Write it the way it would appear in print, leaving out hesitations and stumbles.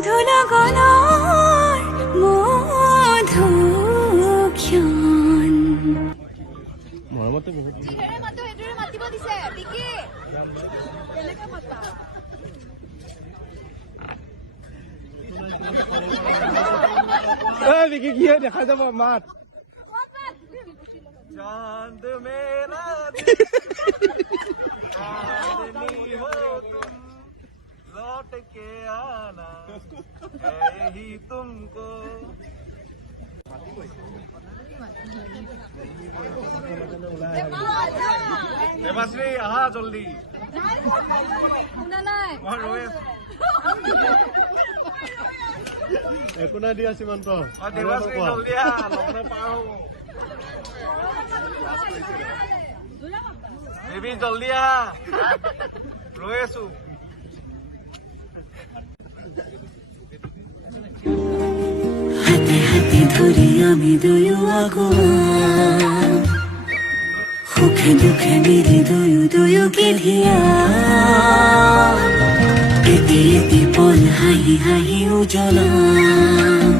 মধু লগনৰ মধুক্ষণ মৰমতে বহুত যিহেৰে মাতো সেইদৰে মাতিব দিছে বিকি কেনেকৈ মাতা এই বিকি কি হয় দেখা যাব মাত चांद मेरा चांदनी हो तुम लौट के आना है ही तुमको देवाश्री आहा जल्दी শুনা নাই মই ৰৈ আছো একো নাই দিয়া সীমান্ত দেৱাশ্ৰী জল্দি আহা লগ্ন পাৰ হ'ব দেৱী জল্দি আহা ৰৈ আছো হাতে হাতে ধৰি আমি দুয়ো আগুৱাম সুখে দুখে মিলি দুয়ো গেলিয়া এটি এটি পল হাঁহি হাঁহি উজ্বলাম